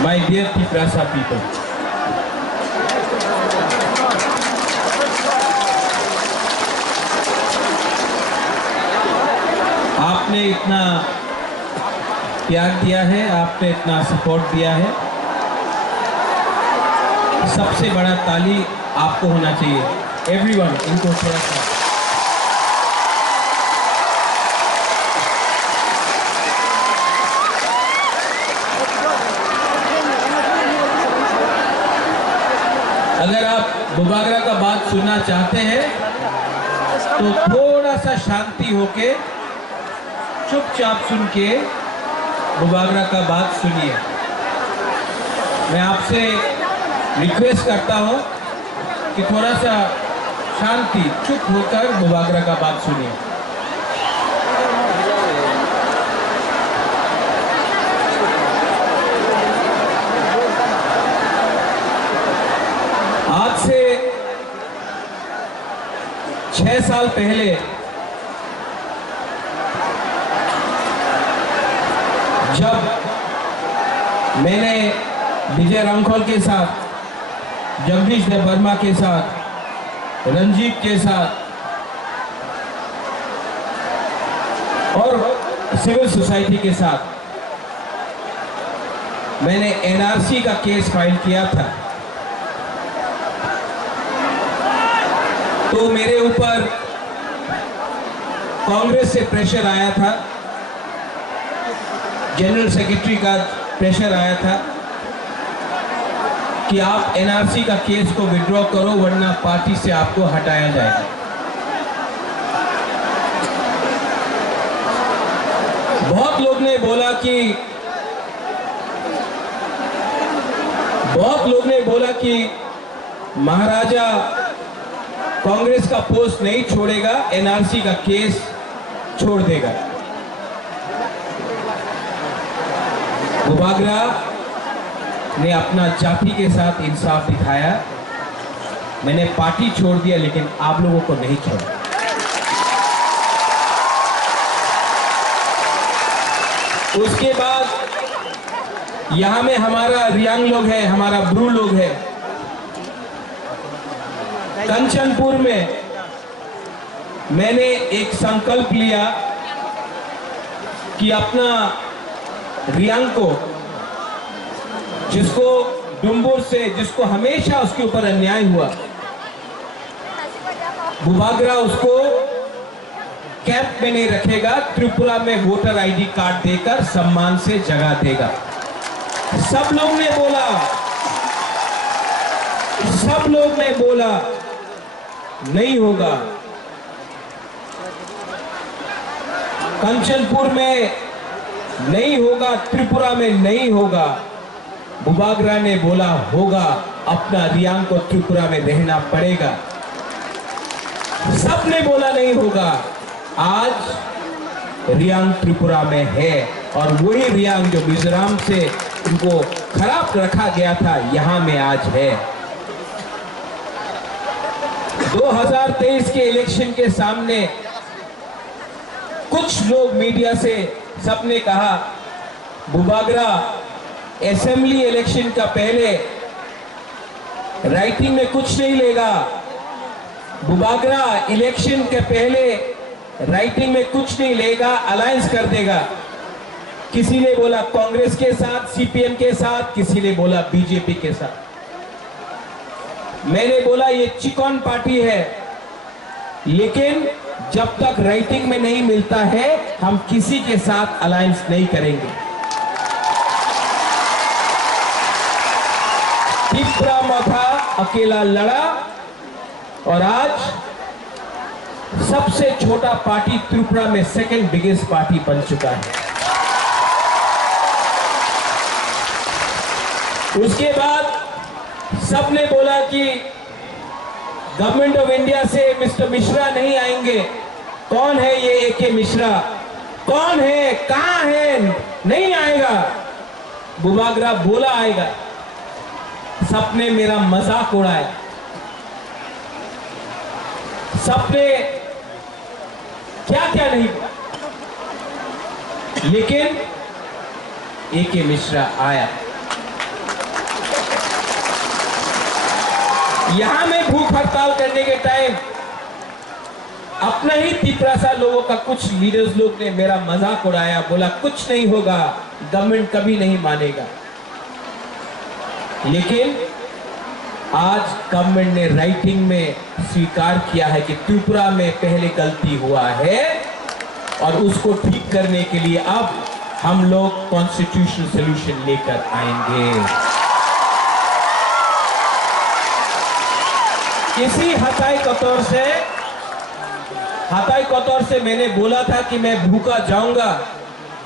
My dear Tiprasa people, आपने इतना प्यार दिया है, आपने इतना सपोर्ट दिया है। सबसे बड़ा ताली आपको होना चाहिए। एवरीवन, इनको थोड़ा सा अगर आप बुबागरा का बात सुनना चाहते हैं तो थोड़ा सा शांति होके चुपचाप सुन के बुबागरा का बात सुनिए। मैं आपसे रिक्वेस्ट करता हूं कि थोड़ा सा शांति चुप होकर बुबागरा का बात सुनिए। आज से 6 साल पहले जब मैंने विजय रामखोल के साथ, जगदीश देव वर्मा के साथ, रंजीत के साथ और सिविल सोसाइटी के साथ मैंने एनआरसी का केस फाइल किया था, तो मेरे ऊपर कांग्रेस से प्रेशर आया था, जनरल सेक्रेटरी का प्रेशर आया था कि आप एनआरसी का केस को विड्रॉ करो वरना पार्टी से आपको हटाया जाएगा। बहुत लोग ने बोला कि महाराजा कांग्रेस का पोस्ट नहीं छोड़ेगा, एनआरसी का केस छोड़ देगा। बुबागरा ने अपना जाति के साथ इंसाफ दिखाया। मैंने पार्टी छोड़ दिया लेकिन आप लोगों को नहीं छोड़ा। उसके बाद यहां में हमारा रियांग लोग है, हमारा ब्रू लोग है। कंचनपुर में मैंने एक संकल्प लिया कि अपना रियांग को, जिसको डुम्बुर से, जिसको हमेशा उसके ऊपर अन्याय हुआ, बुबागरा उसको कैंप में नहीं रखेगा, त्रिपुरा में वोटर आईडी कार्ड देकर सम्मान से जगह देगा। सब लोग ने बोला नहीं होगा। कंचनपुर में नहीं होगा, त्रिपुरा में नहीं होगा। बुबागरा ने बोला होगा, अपना रियांग को त्रिपुरा में रहना पड़ेगा। सब ने बोला नहीं होगा। आज रियांग त्रिपुरा में है और वही रियांग जो मिजोरम से उनको खराब रखा गया था, यहां में आज है। 2023 के इलेक्शन के सामने कुछ लोग मीडिया से सबने कहा बुबागरा असेंबली इलेक्शन का पहले राइटिंग में कुछ नहीं लेगा, बुबागरा इलेक्शन के पहले राइटिंग में कुछ नहीं लेगा, अलायंस कर देगा। किसी ने बोला कांग्रेस के साथ, सीपीएम के साथ, किसी ने बोला बीजेपी के साथ। मैंने बोला ये चिकन पार्टी है, लेकिन जब तक राइटिंग में नहीं मिलता है हम किसी के साथ अलायंस नहीं करेंगे। तिप्रा मथा अकेला लड़ा और आज सबसे छोटा पार्टी त्रिपुरा में सेकंड बिगेस्ट पार्टी बन चुका है। उसके बाद सबने बोला कि गवर्नमेंट ऑफ इंडिया से मिस्टर मिश्रा नहीं आएंगे। कौन है ये एके मिश्रा? कौन है? कहां है? नहीं आएगा। बुबागरा बोला आएगा। सबने मेरा मजाक उड़ाया, सबने क्या क्या नहीं, लेकिन एके मिश्रा आया। यहां में भूख हड़ताल करने के टाइम अपना ही तिपरासा लोगों का कुछ लीडर्स लोग ने मेरा मजाक उड़ाया, बोला कुछ नहीं होगा, गवर्नमेंट कभी नहीं मानेगा। लेकिन आज गवर्नमेंट ने राइटिंग में स्वीकार किया है कि त्रिपुरा में पहले गलती हुआ है और उसको ठीक करने के लिए अब हम लोग कॉन्स्टिट्यूशनल सॉल्यूशन लेकर आएंगे। इसी हताई कतौर से मैंने बोला था कि मैं भूखा जाऊंगा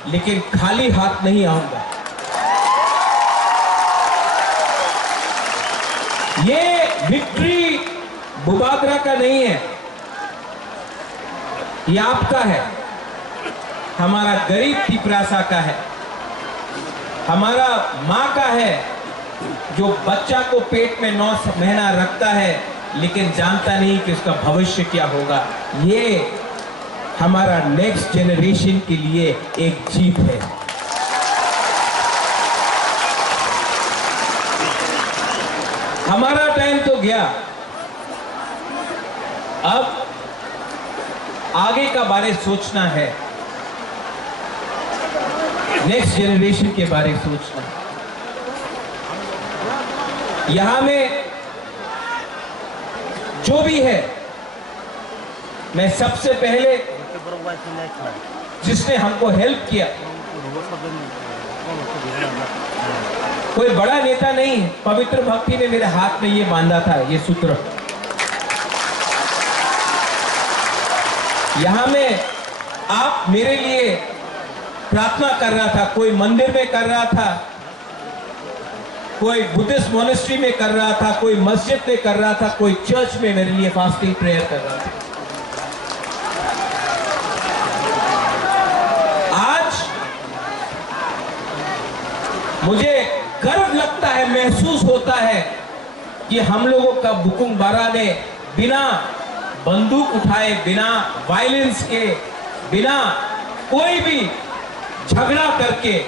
लेकिन खाली हाथ नहीं आऊंगा। ये विक्ट्री बुबागरा का नहीं है, ये आपका है, हमारा गरीब तिपरासा का है, हमारा माँ का है जो बच्चा को पेट में 9 महीना रखता है लेकिन जानता नहीं कि उसका भविष्य क्या होगा। ये हमारा नेक्स्ट जनरेशन के लिए एक जीत है। हमारा टाइम तो गया, अब आगे का बारे सोचना है, नेक्स्ट जनरेशन के बारे सोचना है। यहां में जो भी है, मैं सबसे पहले जिसने हमको हेल्प किया, कोई बड़ा नेता नहीं है, पवित्र भक्ति ने मेरे हाथ में ये बांधा था, ये सूत्र। यहां में आप मेरे लिए प्रार्थना कर रहा था, कोई मंदिर में कर रहा था, कोई बुद्धिस्ट मोनेस्ट्री में कर रहा था, कोई मस्जिद में कर रहा था, कोई चर्च में मेरे लिए फास्टिंग प्रेयर कर रहा था। आज मुझे गर्व लगता है, महसूस होता है कि हम लोगों का बुकुंबारा ने बिना बंदूक उठाए, बिना वायलेंस के, बिना कोई भी झगड़ा करके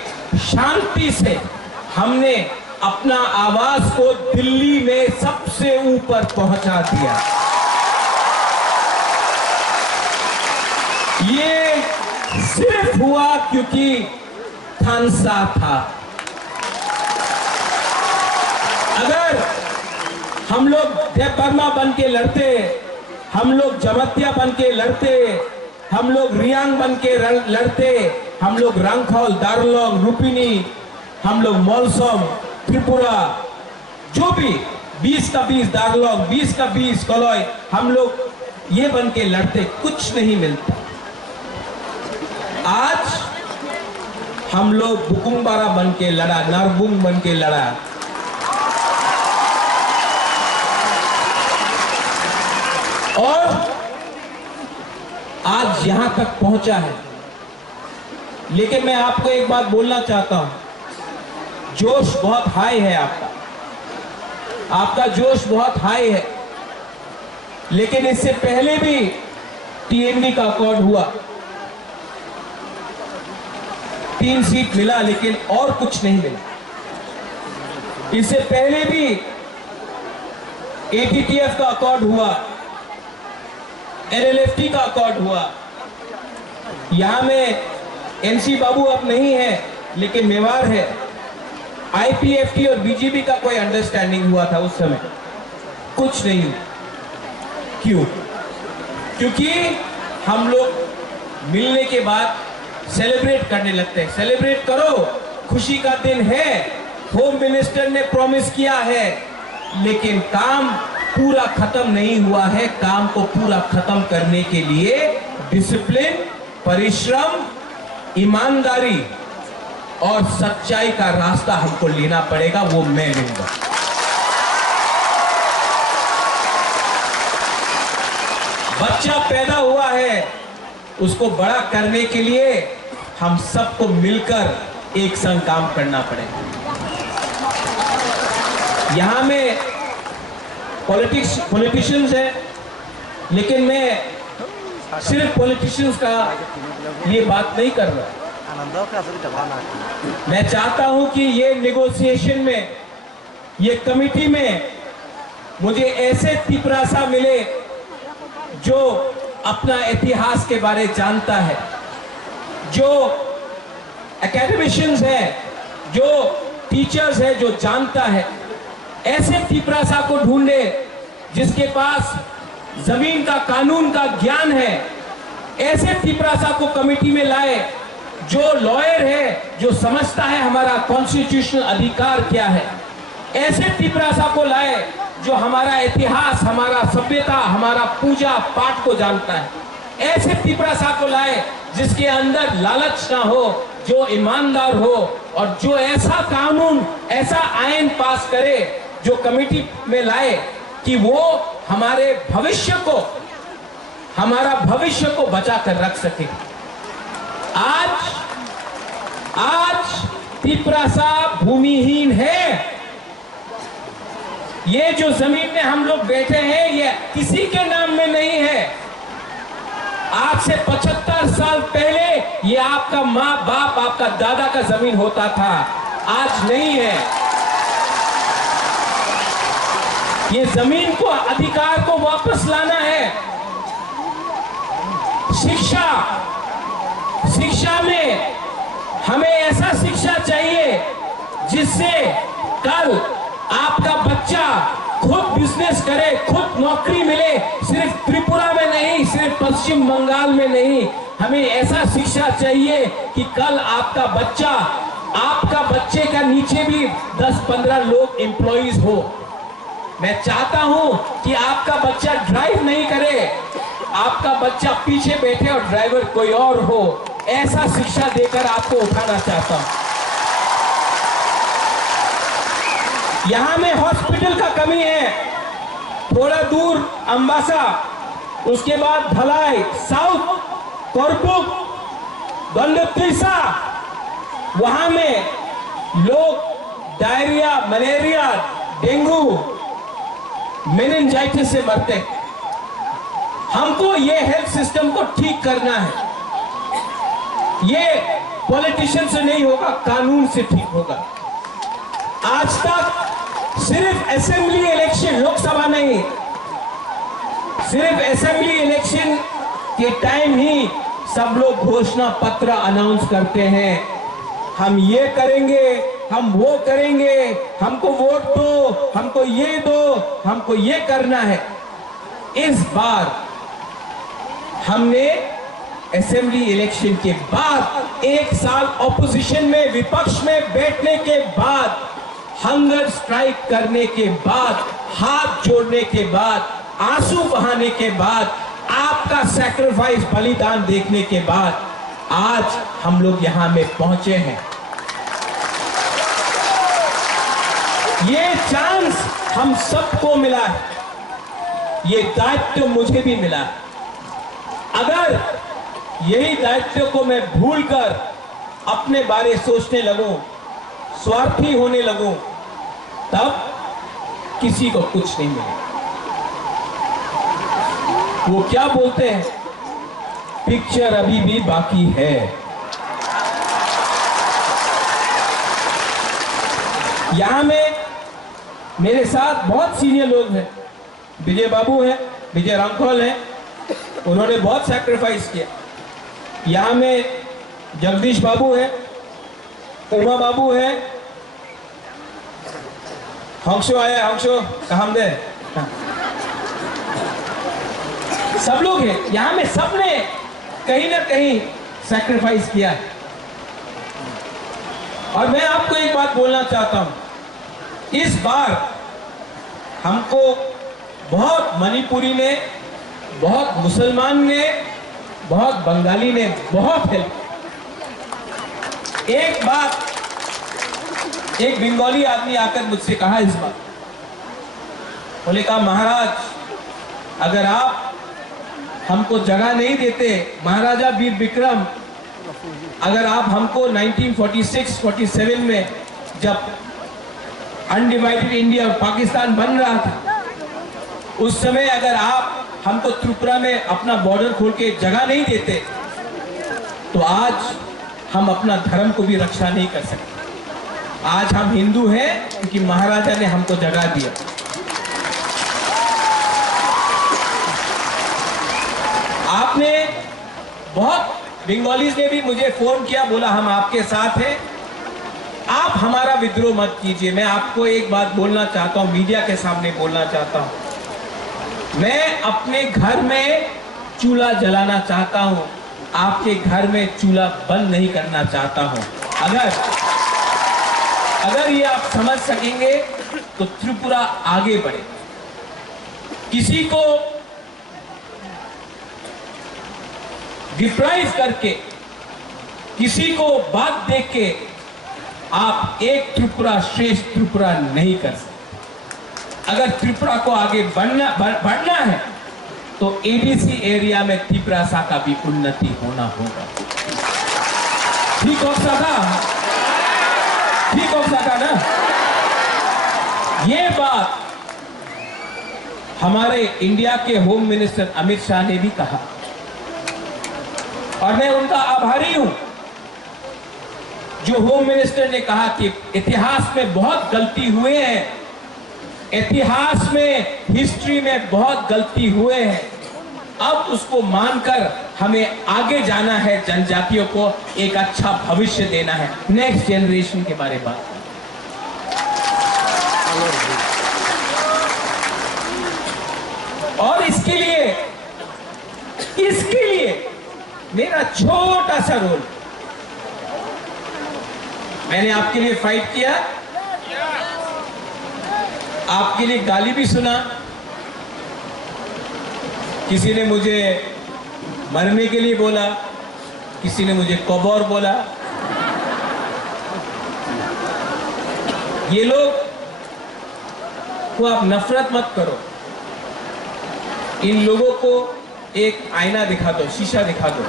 शांति से हमने अपना आवाज को दिल्ली में सबसे ऊपर पहुंचा दिया। ये सिर्फ हुआ क्योंकि थानसा था। अगर हम लोग देवबर्मा बन के लड़ते, हम लोग जमतिया बन के लड़ते, हम लोग रियांग बन के लड़ते, हम लोग रंगखौल, दार्लोंग, रुपिनी, हम लोग मौलसोम, त्रिपुरा, जो भी 20 का 20 दार्लोंग, 20 का 20 कलोई, हम लोग ये बन के लड़ते, कुछ नहीं मिलता। आज हम लोग बुकुंबारा बन के लड़ा, नरबुंग बन के लड़ा। और आज यहां तक पहुंचा है। लेकिन मैं आपको एक बात बोलना चाहता हूं, जोश बहुत हाई है आपका जोश बहुत हाई है। लेकिन इससे पहले भी टीएमडी का अकॉर्ड हुआ, 3 सीट मिला लेकिन और कुछ नहीं मिला। इससे पहले भी एटीटीएफ का अकॉर्ड हुआ, एलएलएफटी का अकॉर्ड हुआ। यहां में एनसी बाबू अब नहीं है लेकिन मेवाड़ है। आईपीएफटी और बीजेपी का कोई अंडरस्टैंडिंग हुआ था उस समय, कुछ नहीं। क्यों? क्योंकि हम लोग मिलने के बाद सेलिब्रेट करने लगते हैं। सेलिब्रेट करो, खुशी का दिन है, होम मिनिस्टर ने प्रॉमिस किया है, लेकिन काम पूरा खत्म नहीं हुआ है। काम को पूरा खत्म करने के लिए डिसिप्लिन, परिश्रम, ईमानदारी और सच्चाई का रास्ता हमको लेना पड़ेगा, वो मैं लूंगा। बच्चा पैदा हुआ है, उसको बड़ा करने के लिए हम सबको मिलकर एक संग काम करना पड़ेगा। यहां में पॉलिटिशियंस हैं, लेकिन मैं सिर्फ पॉलिटिशियंस का ये बात नहीं कर रहा। मैं चाहता हूं कि ये नेगोशिएशन में, ये कमिटी में मुझे ऐसे तिपरासा मिले जो अपना इतिहास के बारे जानता है, जो एकेडमिशियंस है, जो टीचर्स है, जो जानता है। ऐसे तिपरासा को ढूंढे जिसके पास जमीन का कानून का ज्ञान है। ऐसे तिपरासा को कमेटी में लाए जो लॉयर है, जो समझता है हमारा कॉन्स्टिट्यूशनल अधिकार क्या है। ऐसे तिपरासा को लाए जो हमारा इतिहास, हमारा सभ्यता, हमारा पूजा पाठ को जानता है। ऐसे तिपरासा को लाए जिसके अंदर लालच ना हो, जो ईमानदार हो और जो ऐसा कानून, ऐसा आयन पास करे जो कमेटी में लाए कि वो हमारे भविष्य को, हमारा भविष्य को बचा कर रख सके। आज तिपरासा भूमिहीन है। ये जो जमीन में हम लोग बैठे हैं ये किसी के नाम में नहीं है। आज से 75 साल पहले ये आपका माँ बाप, आपका दादा का जमीन होता था, आज नहीं है। ये जमीन को, अधिकार को वापस लाना है। शिक्षा में हमें ऐसा शिक्षा चाहिए जिससे कल आपका बच्चा खुद बिजनेस करे, खुद नौकरी मिले। सिर्फ त्रिपुरा में नहीं, सिर्फ पश्चिम बंगाल में नहीं, हमें ऐसा शिक्षा चाहिए कि कल आपका बच्चे का नीचे भी 10-15 लोग एम्प्लॉइज हो। मैं चाहता हूं कि आपका बच्चा ड्राइव नहीं करे, आपका बच्चा पीछे बैठे और ड्राइवर कोई और हो। ऐसा शिक्षा देकर आपको उठाना चाहता हूं। यहां में हॉस्पिटल का कमी है, थोड़ा दूर अंबासा, उसके बाद भलाई, साउथ कोरपुक, गंडतीसा, वहां में लोग डायरिया, मलेरिया, डेंगू, मेनिंजाइटिस से मरते हैं। हमको ये हेल्थ सिस्टम को ठीक करना है। ये पॉलिटिशियन से नहीं होगा, कानून से ठीक होगा। आज तक सिर्फ असेंबली इलेक्शन, लोकसभा नहीं, सिर्फ असेंबली इलेक्शन के टाइम ही सब लोग घोषणा पत्र अनाउंस करते हैं। हम ये करेंगे, हम वो करेंगे, हमको वोट दो, हमको ये दो, हमको ये करना है। इस बार हमने असेंबली इलेक्शन के बाद, एक साल ऑपोजिशन में, विपक्ष में बैठने के बाद, हंगर स्ट्राइक करने के बाद, हाथ जोड़ने के बाद, आंसू बहाने के बाद, आपका सैक्रिफाइस, बलिदान देखने के बाद आज हम लोग यहां में पहुंचे हैं। ये चांस हम सबको मिला है, ये दायित्व मुझे भी मिला है। अगर यही दायित्व को मैं भूलकर अपने बारे सोचने लगूं, स्वार्थी होने लगूं, तब किसी को कुछ नहीं मिलेगा। वो क्या बोलते हैं, पिक्चर अभी भी बाकी है। यहां में मेरे साथ बहुत सीनियर लोग हैं। विजय बाबू हैं, विजय रामखोल हैं, उन्होंने बहुत सैक्रिफाइस किया। यहाँ में जगदीश बाबू है, उमा बाबू है, हंसो आया, हंसो कहाँ दे, सब लोग हैं यहाँ में। सबने कहीं ना कहीं सैक्रिफाइस किया है। और मैं आपको एक बात बोलना चाहता हूं, इस बार हमको बहुत मणिपुरी ने, बहुत मुसलमान ने, बहुत बंगाली ने बहुत हेल्प। एक बात, एक बंगाली आदमी आकर मुझसे कहा इस बार, बोले कहा महाराज अगर आप हमको जगह नहीं देते, महाराजा वीर विक्रम, अगर आप हमको 1946-47 में जब अनडिवाइडेड इंडिया पाकिस्तान बन रहा था, उस समय अगर आप हमको त्रिपुरा में अपना बॉर्डर खोल के जगह नहीं देते तो आज हम अपना धर्म को भी रक्षा नहीं कर सकते। आज हम हिंदू हैं क्योंकि महाराजा ने हमको जगह दिया। आपने बहुत बंगालीज ने भी मुझे फोन किया, बोला हम आपके साथ हैं, आप हमारा विद्रोह मत कीजिए। मैं आपको एक बात बोलना चाहता हूं, मीडिया के सामने बोलना चाहता हूं, मैं अपने घर में चूल्हा जलाना चाहता हूं, आपके घर में चूल्हा बंद नहीं करना चाहता हूं। अगर ये आप समझ सकेंगे तो त्रिपुरा आगे बढ़े। किसी को डिप्राइव करके, किसी को बात देख के आप एक त्रिपुरा श्रेष्ठ त्रिपुरा नहीं कर सकते। अगर त्रिपुरा को आगे बढ़ना है तो एडीसी एरिया में त्रिपुरा का भी उन्नति होना होगा। ठीक हो सका? ठीक हो सका ना? ये बात हमारे इंडिया के होम मिनिस्टर अमित शाह ने भी कहा और मैं उनका आभारी हूं, जो होम मिनिस्टर ने कहा कि इतिहास में बहुत गलती हुए हैं, इतिहास में, हिस्ट्री में बहुत गलती हुए हैं, अब उसको मानकर हमें आगे जाना है, जनजातियों को एक अच्छा भविष्य देना है, नेक्स्ट जनरेशन के बारे में बात। और इसके लिए मेरा छोटा सा रोल, मैंने आपके लिए फाइट किया, आपके लिए गाली भी सुना, किसी ने मुझे मरने के लिए बोला, किसी ने मुझे कबौर बोला। ये लोग को आप नफरत मत करो, इन लोगों को एक आईना दिखा दो, शीशा दिखा दो।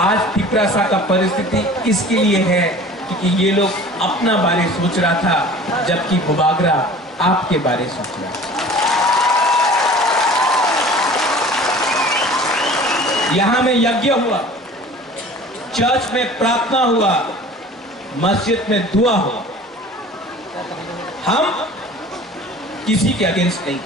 आज त्रिपुरा का परिस्थिति इसके लिए है क्योंकि ये लोग अपना बारे सोच रहा था, जबकि बुबागरा आपके बारे सोच रहा था। यहां में यज्ञ हुआ, चर्च में प्रार्थना हुआ, मस्जिद में दुआ हुआ। हम किसी के अगेंस्ट नहीं,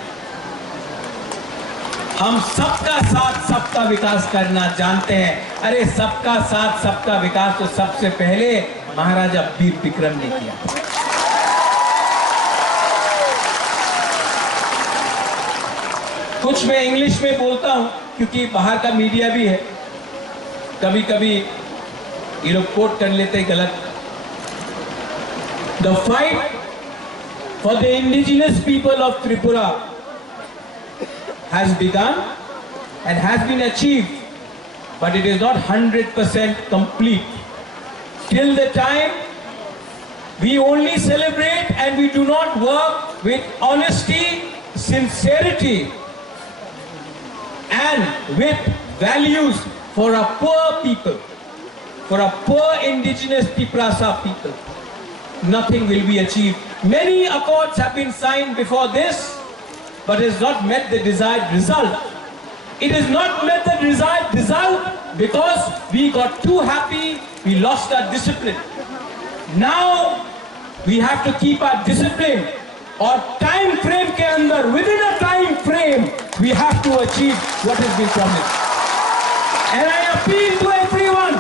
हम सबका साथ सबका विकास करना जानते हैं। अरे सबका साथ सबका विकास तो सबसे पहले महाराजा वीर विक्रम ने किया। कुछ मैं इंग्लिश में बोलता हूं क्योंकि बाहर का मीडिया भी है, कभी कभी ये लोग कोट कर लेते हैं गलत। The fight for the indigenous people of Tripura has begun and has been achieved, but it is not 100% complete. Till the time we only celebrate and we do not work with honesty, sincerity and with values for our poor people, for our poor indigenous Tiprasa people, nothing will be achieved. Many accords have been signed before this, but it has not met the desired result. It has not met the desired result because we got too happy, we lost our discipline. Now we have to keep our discipline, और time frame के अंदर, within a time frame, we have to achieve what has been promised. And I appeal to everyone,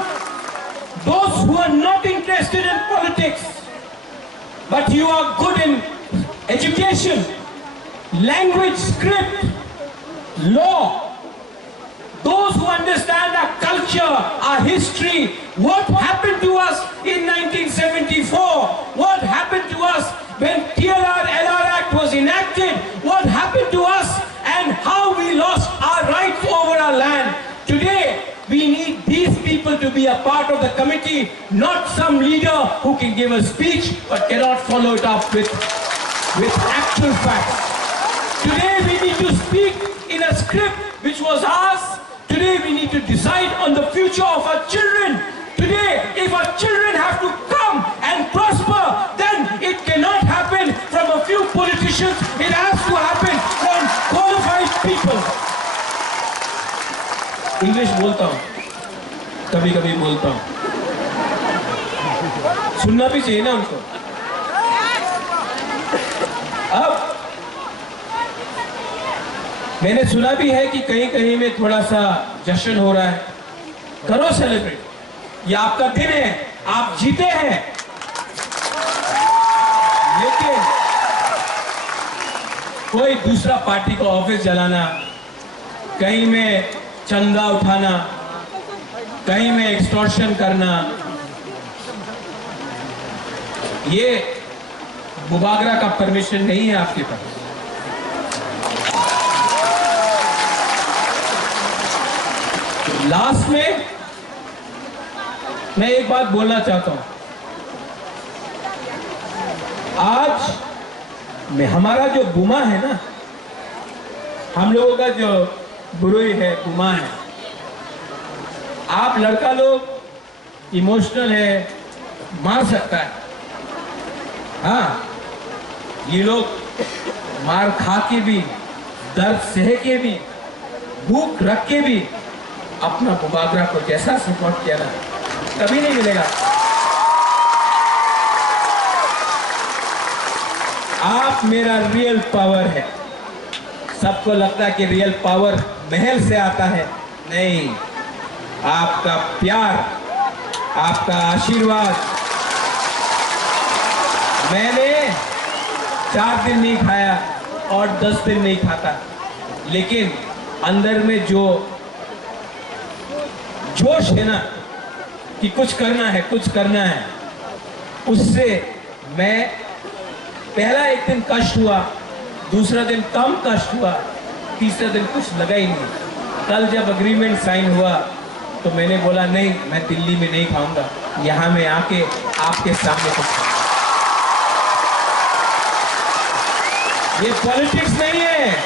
those who are not interested in politics, but you are good in education, language, script, law, those who understand our culture, our history, what happened to us in 1974, what happened to us when TLR-LR Act was enacted, what happened to us and how we lost our rights over our land. Today, we need these people to be a part of the committee, not some leader who can give a speech but cannot follow it up with actual facts. Today we need to speak in a script which was ours. Today we need to decide on the future of our children. Today, if our children have to come and prosper, then it cannot happen from a few politicians. It has to happen from qualified people. English बोलता हूँ, कभी कभी बोलता हूँ, सुनना भी चाहिए ना उनको। अब मैंने सुना भी है कि कहीं कहीं में थोड़ा सा जश्न हो रहा है। करो सेलिब्रेट, ये आपका दिन है, आप जीते हैं। लेकिन कोई दूसरा पार्टी का ऑफिस जलाना, कहीं में चंदा उठाना, कहीं में एक्सटॉर्शन करना, ये बुबागरा का परमिशन नहीं है आपके पास। लास्ट में मैं एक बात बोलना चाहता हूं। आज में हमारा जो बुमा है ना, हम लोगों का जो बुरुई है, बुमा है। आप लड़का लोग इमोशनल है, मार सकता है। हाँ, ये लोग मार खा के भी, दर्द सह के भी, भूख रख के भी अपना बुबागरा को जैसा सपोर्ट किया ना, कभी नहीं मिलेगा। आप मेरा रियल पावर है। सबको लगता है कि रियल पावर महल से आता है, नहीं, आपका प्यार, आपका आशीर्वाद। मैंने 4 दिन नहीं खाया और 10 दिन नहीं खाता, लेकिन अंदर में जो जोश है ना कि कुछ करना है, कुछ करना है, उससे मैं पहला एक दिन कष्ट हुआ, दूसरा दिन कम कष्ट हुआ, तीसरा दिन कुछ लगा ही नहीं। कल जब एग्रीमेंट साइन हुआ तो मैंने बोला नहीं, मैं दिल्ली में नहीं खाऊंगा, यहां मैं आके आपके सामने कुछ खाऊंगा। ये पॉलिटिक्स नहीं है,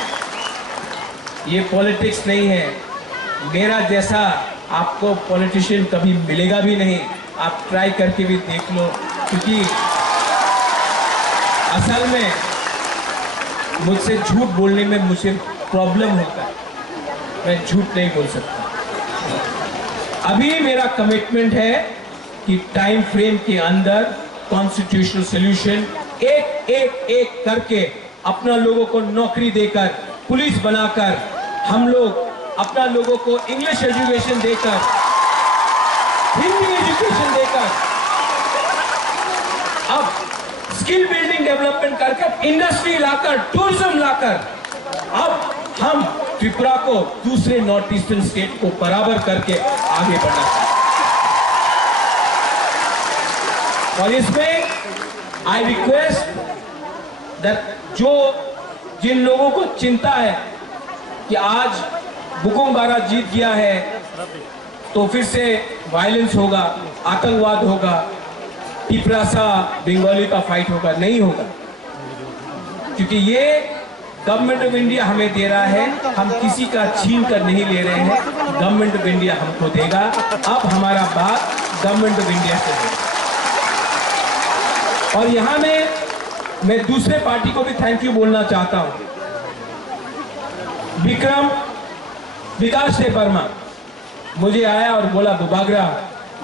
ये पॉलिटिक्स नहीं है। मेरा जैसा आपको पॉलिटिशियन कभी मिलेगा भी नहीं। आप ट्राई करके भी देख लो, क्योंकि असल में मुझसे झूठ बोलने में मुझे प्रॉब्लम होता है, मैं झूठ नहीं बोल सकता। अभी मेरा कमिटमेंट है कि टाइम फ्रेम के अंदर कॉन्स्टिट्यूशनल सॉल्यूशन एक करके अपना लोगों को नौकरी देकर, पुलिस बनाकर, हम लोग अपना लोगों को इंग्लिश एजुकेशन देकर, हिंदी एजुकेशन देकर, अब स्किल बिल्डिंग डेवलपमेंट करके, इंडस्ट्री लाकर, टूरिज्म लाकर, अब हम त्रिपुरा को दूसरे नॉर्थ ईस्टर्न स्टेट को बराबर करके आगे बढ़ना चाहिए। और इसमें आई रिक्वेस्ट दैट जिन लोगों को चिंता है कि आज बुकुमबारा जीत गया है तो फिर से वायलेंस होगा, आतंकवाद होगा, टिपरासा बंगाली का फाइट होगा, नहीं होगा। क्योंकि ये गवर्नमेंट ऑफ इंडिया हमें दे रहा है, हम किसी का छीन कर नहीं ले रहे हैं, गवर्नमेंट ऑफ इंडिया हमको देगा। अब हमारा बात गवर्नमेंट ऑफ इंडिया से है। और यहां मैं दूसरे पार्टी को भी थैंक यू बोलना चाहता हूं। विकास से वर्मा मुझे आया और बोला, बुबागरा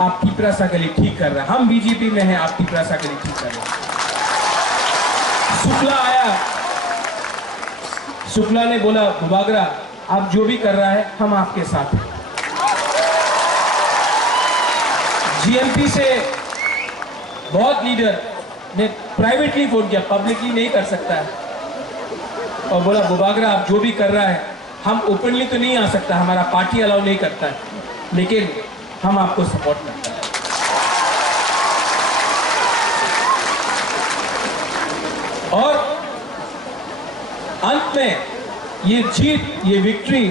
आप टिपरासा गली ठीक कर रहे हैं, हम बीजेपी में हैं, आप टिपरासा गली ठीक कर रहे हैं। शुक्ला आया, शुक्ला ने बोला, बुबागरा आप जो भी कर रहा है हम आपके साथ हैं। जीएमपी से बहुत लीडर ने प्राइवेटली वोट किया, पब्लिकली नहीं कर सकता है, और बोला बुबागरा आप जो भी कर रहा है, हम ओपनली तो नहीं आ सकता, हमारा पार्टी अलाउ नहीं करता है, लेकिन हम आपको सपोर्ट करते हैं। और अंत में ये जीत, ये विक्ट्री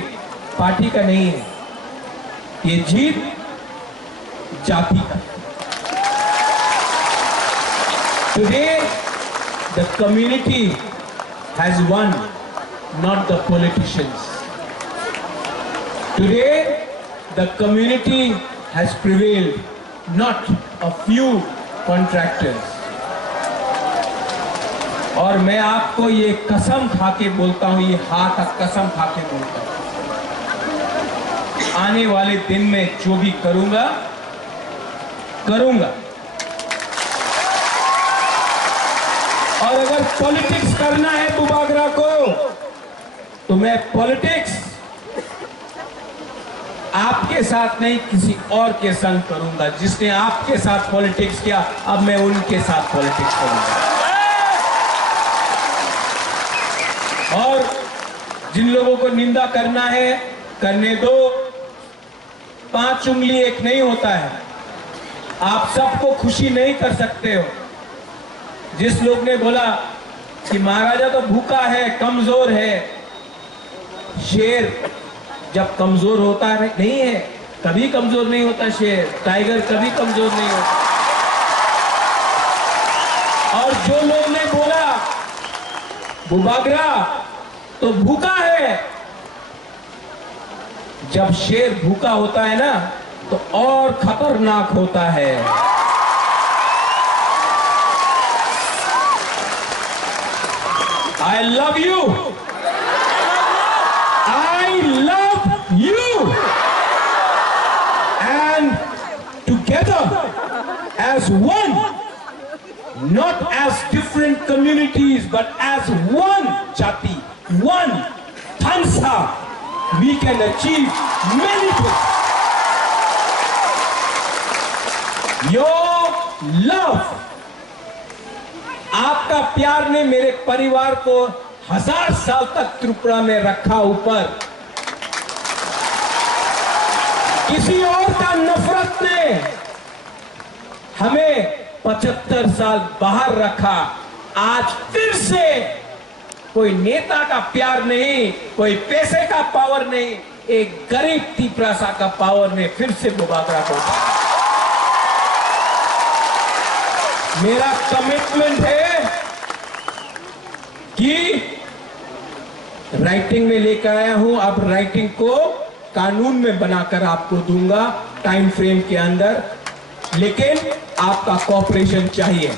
पार्टी का नहीं है, ये जीत जाति का। Today the community has won, not the politicians. Today the community has prevailed, not a few contractors. और मैं आपको ये कसम खा के बोलता हूं, ये हाथ कसम खा के बोलता हूं, आने वाले दिन में जो भी करूंगा और अगर पॉलिटिक्स करना है बुबागरा को, तो तो मैं पॉलिटिक्स आपके साथ नहीं किसी और के संग करूंगा। जिसने आपके साथ पॉलिटिक्स किया, अब मैं उनके साथ पॉलिटिक्स करूंगा। और जिन लोगों को निंदा करना है करने दो, 5 उंगली एक नहीं होता है। आप सबको खुशी नहीं कर सकते हो। जिस लोग ने बोला कि महाराजा तो भूखा है, कमजोर है, शेर जब कमजोर होता है नहीं है, कभी कमजोर नहीं होता शेर, टाइगर कभी कमजोर नहीं होता। और जो लोग ने बोला बुबागरा तो भूखा है, जब शेर भूखा होता है ना तो और खतरनाक होता है। I love you. I love you. And together as one, not as different communities, but as one Jati, one Tansa, we can achieve many things. Your love, आपका प्यार ने मेरे परिवार को 1000 साल तक त्रिपुरा में रखा ऊपर। किसी और का नफरत ने हमें 75 साल बाहर रखा। आज फिर से कोई नेता का प्यार नहीं, कोई पैसे का पावर नहीं, एक गरीब तिपरासा का पावर ने फिर से बुबागरा को। मेरा कमिटमेंट है कि राइटिंग में लेकर आया हूं, अब राइटिंग को कानून में बनाकर आपको दूंगा टाइम फ्रेम के अंदर, लेकिन आपका कोऑपरेशन चाहिए।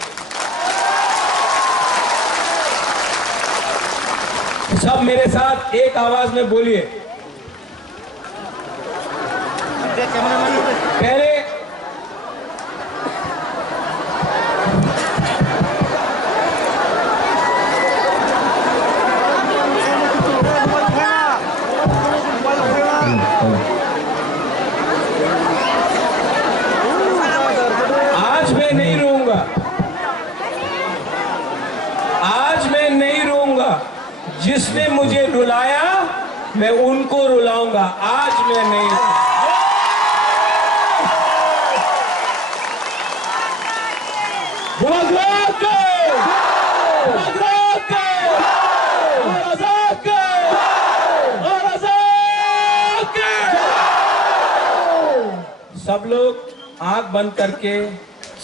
सब मेरे साथ एक आवाज में बोलिए। पहले आज मैं नहीं रोऊंगा। जिसने मुझे रुलाया मैं उनको रुलाऊंगा। आज मैं नहीं सब लोग आंख बंद करके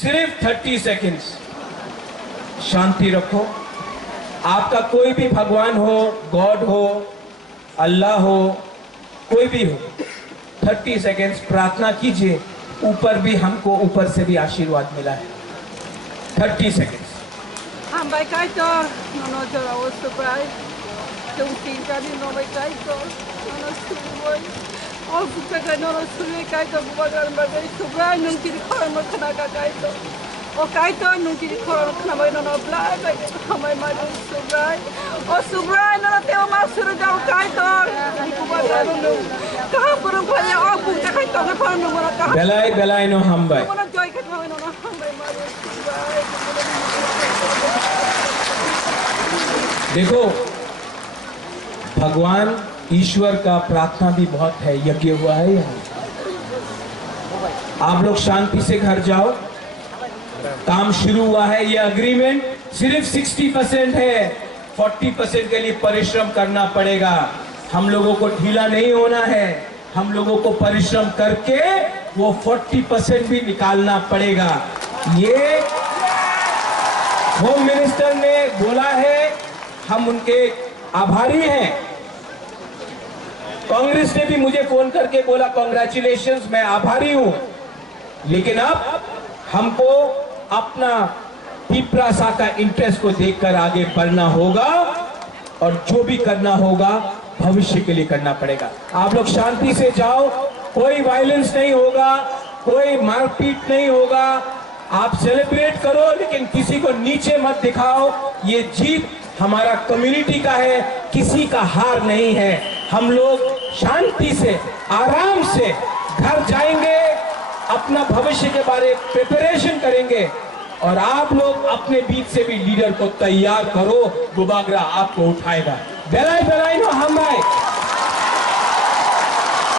सिर्फ 30 सेकंड्स शांति रखो। आपका कोई भी भगवान हो, गॉड हो, अल्लाह हो, कोई भी हो, 30 सेकंड्स प्रार्थना कीजिए। ऊपर भी हमको ऊपर से भी आशीर्वाद मिला है। 30 सेकंड्स। हम भाई काय तो नो जरा वो सुप्राई तुम तीन का दिन नो भाई काय तो नो सुप्राई और कुछ का नो सुप्राई काय तो बुबागर बड़े सुप्राई नुन की खोर में खाना का काय तो o kaito nung kinikoro na may nanobla kay kamay madu subray o subray na nateo masuro daw kaito hindi ko ba gano nung kahapon ko niya o kung kaito na parang nung mga kahapon belay no hambay mo na joy ka tawin no hambay madu subray देखो भगवान ईश्वर का प्रार्थना भी बहुत है, यज्ञ हुआ है यहाँ। आप लोग शांति से घर जाओ। काम शुरू हुआ है। ये अग्रीमेंट सिर्फ 60% है, 40% के लिए परिश्रम करना पड़ेगा। हम लोगों को ढीला नहीं होना है, हम लोगों को परिश्रम करके वो 40% भी निकालना पड़ेगा। ये होम मिनिस्टर ने बोला है, हम उनके आभारी हैं। कांग्रेस ने भी मुझे फोन करके बोला कांग्रेचुलेशंस, मैं आभारी हूं। लेकिन अब हमको अपना तिपरासा का इंटरेस्ट को देखकर आगे बढ़ना होगा और जो भी करना होगा भविष्य के लिए करना पड़ेगा। आप लोग शांति से जाओ, कोई वायलेंस नहीं होगा, कोई मारपीट नहीं होगा। आप सेलिब्रेट करो लेकिन किसी को नीचे मत दिखाओ। ये जीत हमारा कम्युनिटी का है, किसी का हार नहीं है। हम लोग शांति से आराम से घर जाएंगे, अपना भविष्य के बारे में प्रिपरेशन करेंगे और आप लोग अपने बीच से भी लीडर को तैयार करो। बुबागरा आपको उठाएगा। बेलाई बेलाई नो हम